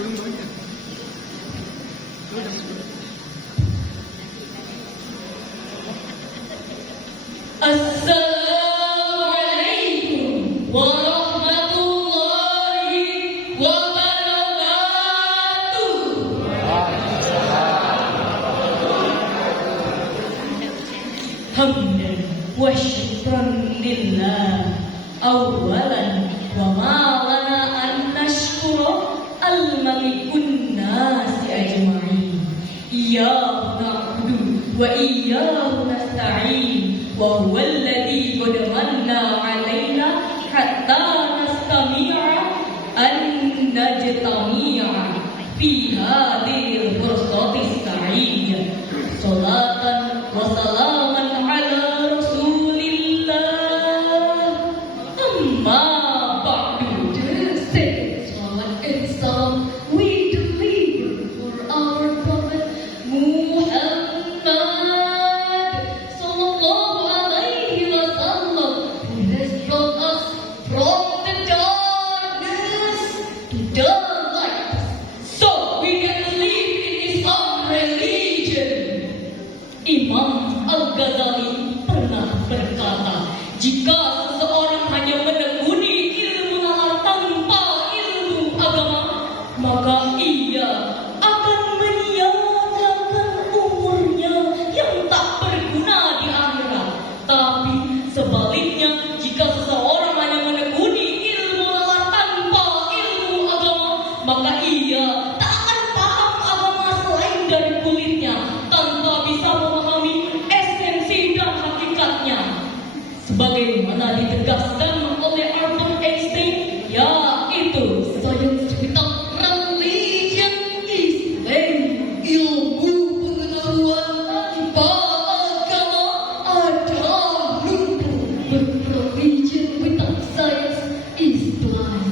Assalamualaikum warahmatullahi wabarakatuh. Hamdan wa syukran lillah awalan wa ma lana an nashkura al-malikun nasi ajma'in. Iyyahu na'budu wa iyyahu nasta'in. Wa huwa alladhi qad manna 'alaina hatta nastami'a an najtami'a fi hadhil fursati sa'iyyah. Salatan wa salaman ala Rasulillah. Amma ba'du. Salat and salam we deliver for our Prophet Muhammad sallallahu alaihi wasallam, who has brought us from the darkness to the light, so we can live in Islam religion. Imam Al-Ghazali pernah berkata, jika seseorang hanya menekuni ilmu nalar tanpa ilmu agama, maka ia akan menyia-nyiakan umurnya yang tak berguna di akhirat. Tapi sebaliknya, jika seseorang hanya menekuni ilmu nalar tanpa ilmu agama, maka ia tak akan paham agama selain dari kulitnya, tanpa bisa memahami esensi dan hakikatnya. Sebagaimana ditegaskan oleh Albert Einstein, yaitu science without religion is vain. Ilmu pengetahuan tanpa agama adalah lumpuh. But religion without science is blind.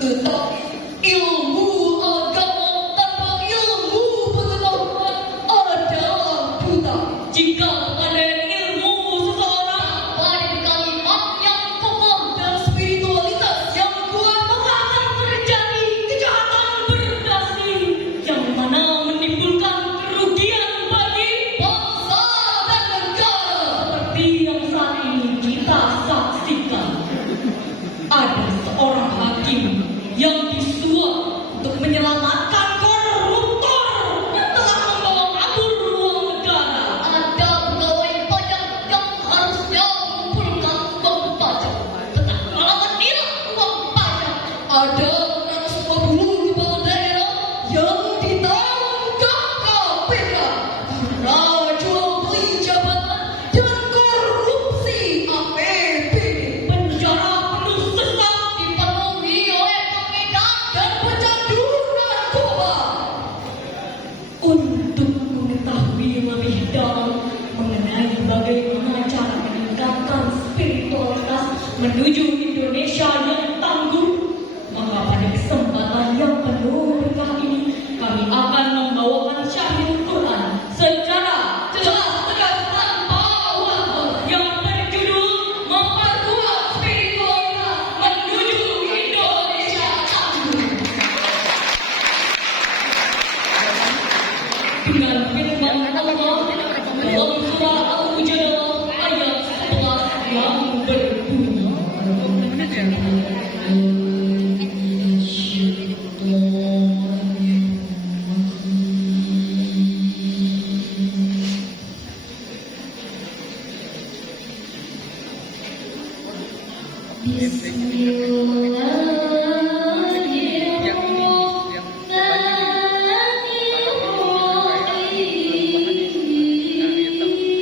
Tetapi ilmu agama tanpa ilmu pengetahuan adalah buta. Jika kepandaian ilmu seseorang pada kalimat yang kokoh dan spiritualitas yang kuat, maka akan terjadi kejahatan berdasi yang mana menimbulkan kerugian bagi bangsa dan negara. Seperti yang saat ini kita saksikan, ada seorang hakim yang disuap untuk menyelamatkan koruptor yang telah membawa kabur uang negara. Ada pegawai pajak yang harusnya mengumpulkan uang pajak, tetapi malah menilang uang pajak. Ada anak sebuah guru kepala daerah yang ditangkap KPK karena jual beli jabatan dan korupsi APBD. Penjara penuh sesak dipenuhi oleh pengedar dan pecandu narkoba. Untuk mengetahui lebih dalam mengenai bagaimana cara meningkatkan spiritualitas menuju Indonesia yang tangguh, maka pada kesempatan yang penuh berkah ini, kami akan membawakan syair Quran secara jelas, tegas, tanpa wahwa, yang berjudul Memperkuat Spiritualitas Menuju Indonesia Tangguh. Dengan firman Allah dalam surah Al-Mujadalah ayat 11 yang berbunyi, Bismillahirrahmanirrahim.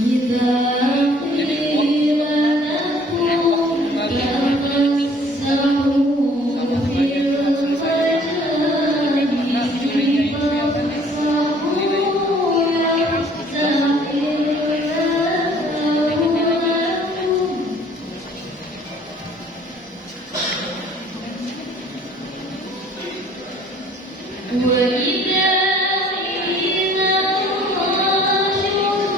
إذا قيل لكم تفسحوا في المجالس فافسحوا يفسح الله لكم وإذا قيل انشروا يرفع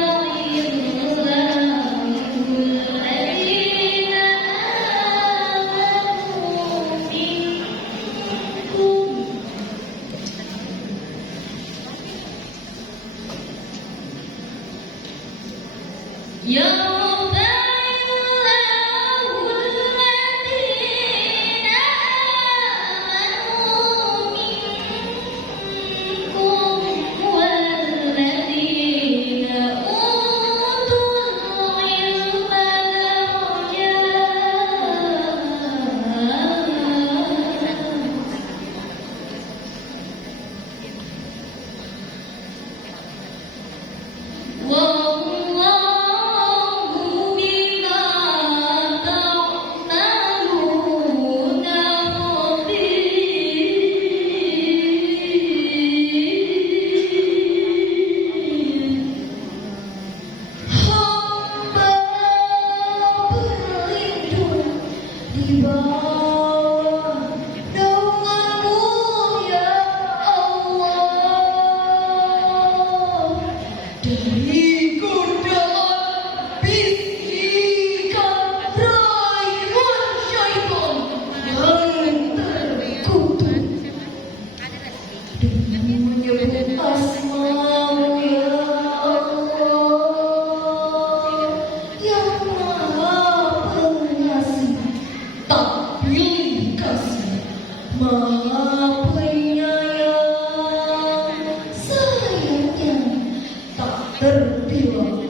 الله الذين آمنوا منكم والذين أوتوا العلم درجات والله بما تعملون خبير hamba berlindung di bawah naungan-Mu ya Allah dari godaan bisikan rayuan syaitan yang terkutuk dengan menyebut asma-Mu ya Allah yang maha pengasih tak pilih kasih maha penyayang sayangnya tak terbilang.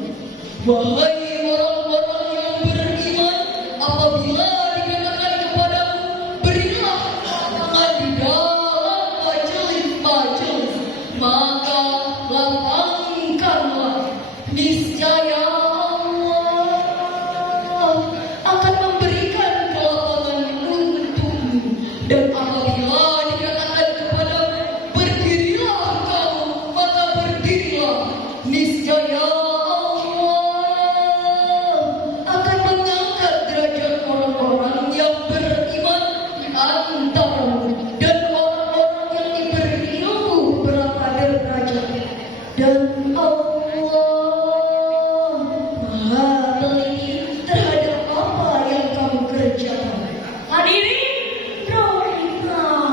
Wahai orang-orang yang beriman, apabila dikatakan kepadamu, berilah tangan di dalam majelis-majelis, maka lapangkanlah. Niscaya Allah akan memberikan kelapangan untukmu. Dan apabila dikatakan kepadamu, berdirilah kamu, maka berdirilah. Niscaya Allah akan mengangkat derajat orang-orang yang beriman di antaramu, dan orang-orang yang diberi ilmu berapa derajat. Dan Allah maha teliti terhadap apa yang kamu kerjakan. Hadirin rahimah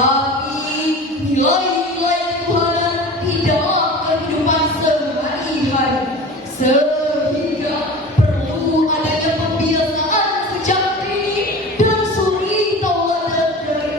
Tapi nilai-nilai Tuhan di dalam kehidupan sehari-hari.